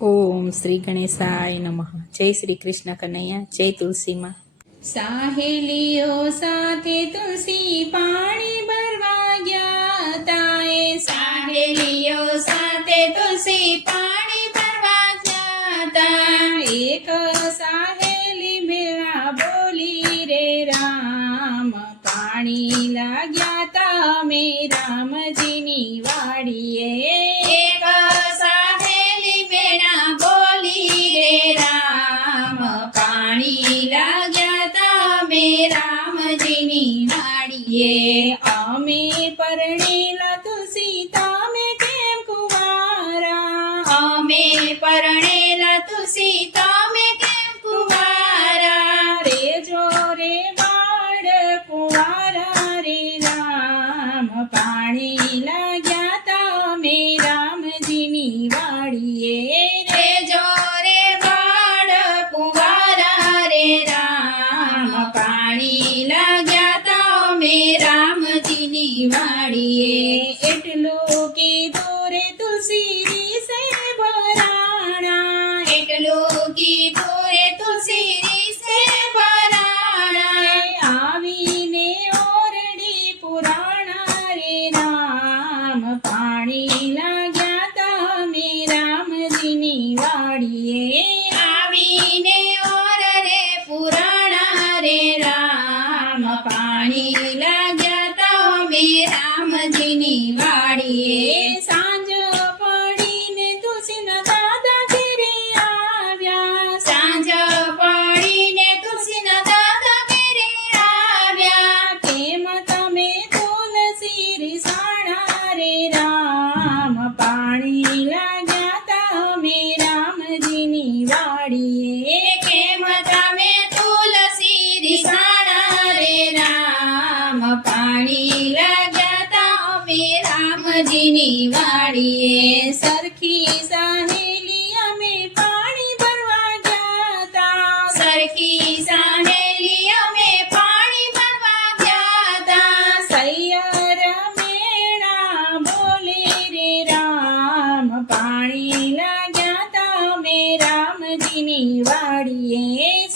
ઓમ શ્રી ગણેશાય નમઃ। જય શ્રી કૃષ્ણ કનૈયા, જય તુલસી માં। સાહેલીઓ સાથે તુલસી પાણી ભરવા ગયા તાએ, સાહેલીઓ સાથે તુલસી પાણી ભરવા ગયા તા। એક સાહેલી મેળા બોલી રે રામ, પાણી લાગ્યા તા મે રામજીની વાડીએ। એક સાહેલી મેળા બોલી રે રામ, પાણી લાગ્યા તા મે રામજીની વાડીએ। અમે પરણેલા તુલસી તમે કેમ કુંવારા, અમે પરણેલા તુલસી તમે કેમ કુંવારા। રેજો રે બાળ કુંવારા રે રામ, પાણી લાગ્યા તા મે રામજીની વાડીએ। રેજો રે બાળ કુંવારા રે રામ, પાણી લાગ્યા તા મે રામજીની વાડીએ। એટલું કીધું રે તુલસી રીસે ભરાણા, એટલું કીધું રે તુલસી રીસે ભરાણા। આવીને ઓરડી પુરાણા રે રામ, પાણી લાગ્યા તા મે રામજીની વાડીએ। આવીને ઓરડે પુરાણા રે રામ, પાણી લાગ્યા તા મે રામજીની વાડીએ। સાંજ પડીને તુલસીના દાદા ઘેરે આવ્યા, સાંજ પડીને તુલસીના દાદા ઘેરે આવ્યા। કેમ તમે તુલસી રીસાણા રે રામ, પાણી લાગ્યા તા મે રામજીની વાડીએ। કેમ તમે તુલસી રીસાણા રે રામ, પાણી લાગ્યા તા મે રામજીની વાડીએ। સરખી સાહેલી અમે પાણી ભરવા ગયા તા, સરખી સાહેલી અમે પાણી ભરવા ગયા તા। સૈયર મેણા બોલે રે રામ, પાણી લાગ્યા તા મે રામજીની વાડીએ।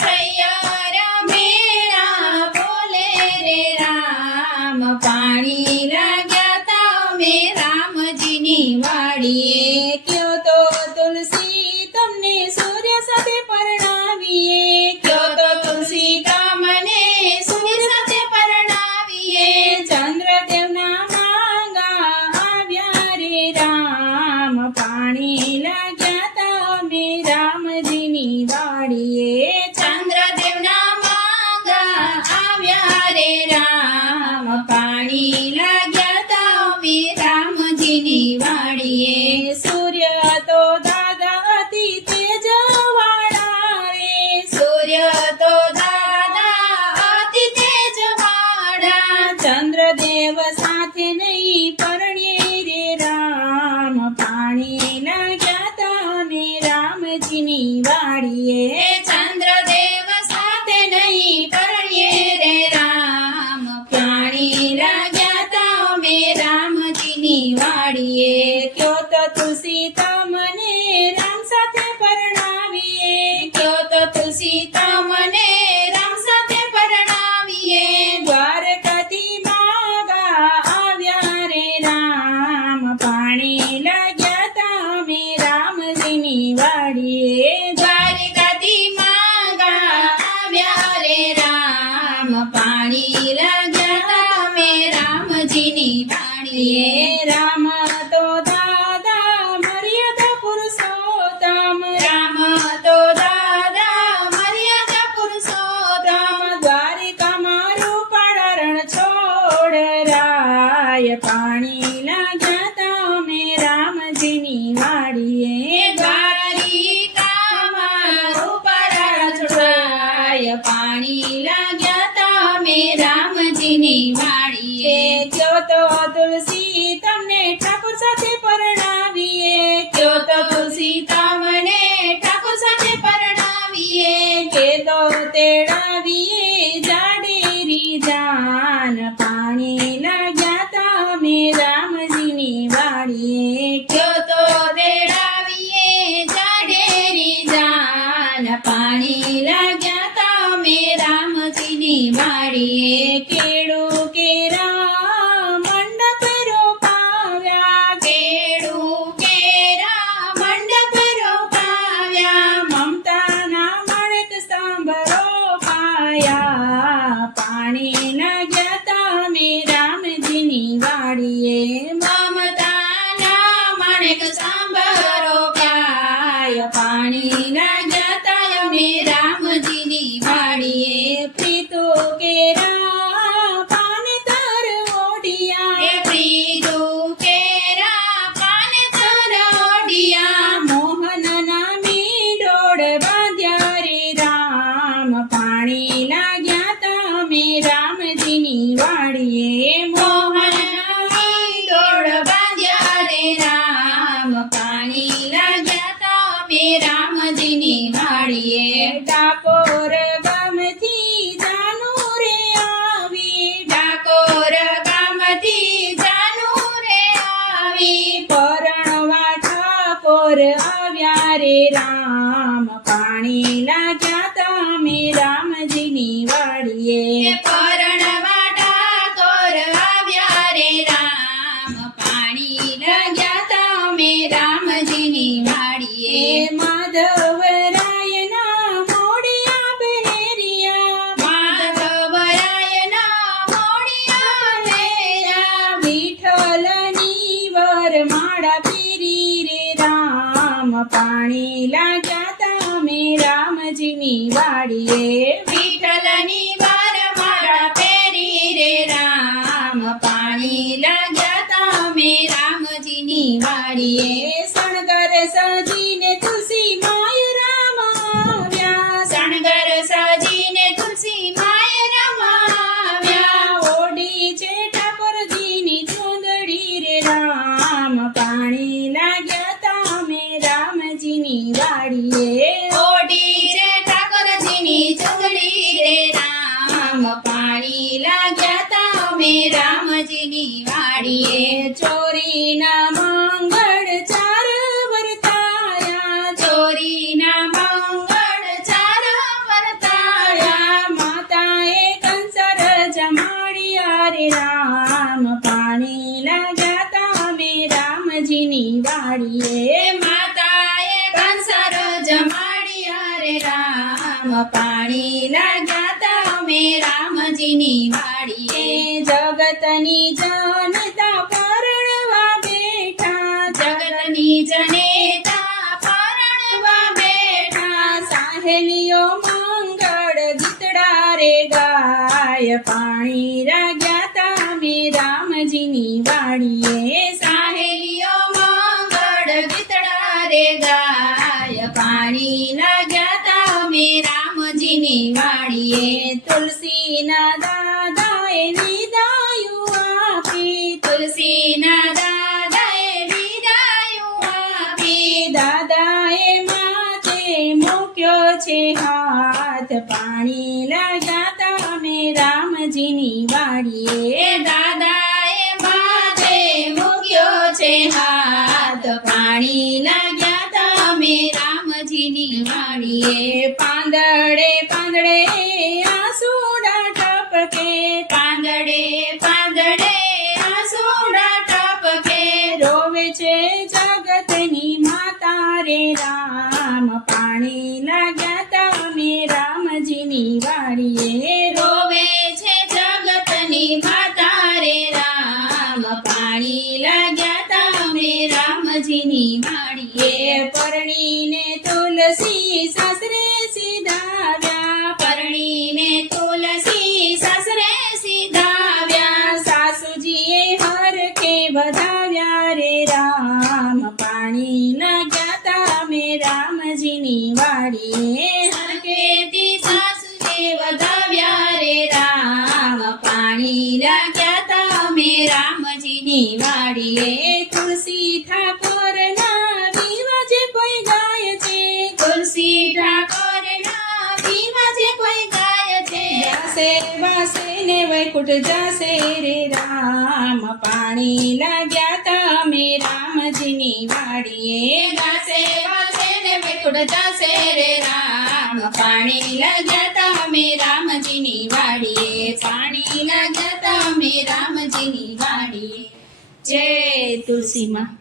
સૈયર મેણા બોલે રે રામ, પાણી લાગ્યા તા મે રામજીની વાડીએ। કયો તો તુલસી તમને સૂર્ય સાથે પરણાવીએ, કયો તો તુલસી તમને સૂર્ય સાથે પરણાવીએ। ચંદ્રદેવના માંગા આવ્યા રે રામ, પાણી લાગ્યા તા મે રામજીની વાડીએ। ચંદ્રદેવના માંગા આવ્યા રે રામ, પાણી લાગ્યા તા મે રામજીની વાડીએ। સૂર્ય તો દાદા અતિ તેજવાળા રે, સૂર્ય તો દાદા અતિ તેજવાળા। ચંદ્રદેવ સાથે નહીં પરણીએ રે રામ, પાણી લાગ્યા તા મે રામજીની વાડીએ। ચંદ્રદેવ સાથે નહીં પરણીએ રે રામ, પાણી લાગ્યા તા મે રામજીની વાડીએ। કયો તો તુલસી તમને રામ સાથે પરણાવીએ, કયો તો તુલસી તમને રામ સાથે પરણાવીએ। દ્વારકાથી માંગા આવ્યા રે રામ, પાણી લાગ્યા તા મે રામજીની વાડીએ। દ્વારકાથી માંગા આવ્યા રે રામ, પાણી લાગ્યા તા મે રામજીની વાડીએ। રામ તો દાદા મર્યાદા પુરુષોત્તમ, રામ તો દાદા મર્યાદા પુરુષોત્તમ। દ્વારિકામાં રૂપાળા રણ છોડ રાય, પાણી લાગ્યા તા મે રામજીની વાડીએ। દ્વારિકામાં રૂપાળા રણ છોડ, પાણી લાગ્યા તા મે રામજીની વાડીએ। કયો તો તુલસી તમને ઠાકોર સાથે પરણાવીએ, કયો તો તુલસી તમને ઠાકોર સાથે પરણાવીએ। કે તો તેડાવીએ જાડેરી જાન, પાણી લાગ્યા રામજીની વાડીએ કેળું કેરા મંડપ રોપાવ્યા કેળું કેરા મંડપ રોપાવ્યા મમતાના મણક સ્તંભ રોપાયા પાણી લાગ્યા તમે રામજીની વાડીએ મમતાના મણક સ્તંભ રોપાયા પાણી લાગ્યા તમે રામજીની વાડીએ પ્રીતો કેરા પાનેતર ઓઢિયા એ પ્રીતો કેરા પાનેતર ઓઢિયા મોહનના મીંડોળ બાંધ્યા રે રામ પાણી લાગ્યા તમે રામજીની વાડીએ મોહનના મીંડોળ બાંધ્યા રે રામ પાણી લાગ્યા તમે રામજીની વાડીએ ડાકોર ગામથી જાનું રે આવી ડાકોર ગામથી જાનું રે આવી પરણવા ઠાકોર આવ્યા રે રામ પાણી લાગ્યા તમે રામજીની વાડીએ પરણવા ઠાકોર આવ્યા રે રામ પાણી લાગ્યા તમે રામજીની વાડીએ માધવરાયના મોડિયા પહેર્યા માધવરાયના મોડિયા પહેર્યા વિઠ્ઠલની વરમાળા પહેરી રે રામ પાણી લાગ્યા તમે રામજીની વાડીએ વિઠ્ઠલની વરમાળા પહેરી રે રામ પાણી લાગ્યા તમે રામજીની વાડીએ શણગર સજીને તુલસી માય રામ આવ્યા શણગર સજીને તુલસી માય રામ આવ્યા ઓઢી છે ઠાકોરજીની ચૂંદડી રે રામ પાણી લાગ્યા તમે રામજીની વાડીએ ઓઢી છે ઠાકોરજીની ચૂંદડી રે રામ પાણી લાગ્યા તમે રામજીની વાડીએ ચોરીના મંગળ ચાર વર્તાયા ચોરીના મંગળ ચાર વર્તાયા માતાએ કંસર જમાડ્યા રે રામ પાણી લાગ્યા તમે રામજીની વાડીએ માતાએ કંસર જમાડ્યા રે રામ પાણી લાગ્યા તમે રામજીની વાડીએ જગતની જનતા પરણવા બેઠા જગતની જનેતા પરણવા બેઠા સાહેલીઓ મંગળ ગીતડા રે ગાય પાણી લાગ્યા તમે રામજીની વાડીએ સાહેલીઓ મંગળ ગીતડા રે ગાય પાણી લાગ્યા તમે રામજીની વાડીએ તુલસીના દાદાએ વિદાયું આપી તુલસીના દાદાએ વિદાયું આપી દાદાએ માથે મૂક્યો છે હાથ પાણી લાગ્યા તમે રામજીની વાડીએ દાદાએ માથે મૂક્યો છે હાથ પાણી લાગ્યા તમે રામજીની વાડીએ પાંદડે પાંદડે આસુડા ટપકે પાંદડે પાંદડે આસુડા ટપકે રોવે છે જગતની માતા રે રામ પાણી લાગ્યા તમે રામજીની વાડીએ રોવે છે જગતની માતા રે રામ પાણી લાગ્યા તમે રામજીની વાડીએ પરણીને તુલસી સાસરે સીધાવ્યા પરણીને તુલસી સાસરે સીધાવ્યા સાસુજીએ હરખે વધાવ્યા રે રામ પાણી લાગ્યા તમે રામજીની વાડીએ હરખેથી સાસુએ વધાવ્યા રે રામ પાણી લાગ્યા તમે રામજીની વાડીએ તુલસી ઠાકોરના વિવાજે કોઈ ગાય છે તુલસી ઠાકોરના વિવાજે કોઈ ગાય છે જાસે વાસે ને વૈકુંઠ જાસે રે રામ પાણી લાગ્યા તમે રામજીની વાડીએ ગાસે વાસે ને વૈકુંઠ ઉડ જશે રે રામ પાણી લાગ્યા તમે રામજીની વાડીએ પાણી લાગ્યા તમે રામજીની વાડીએ જય તુલસી માં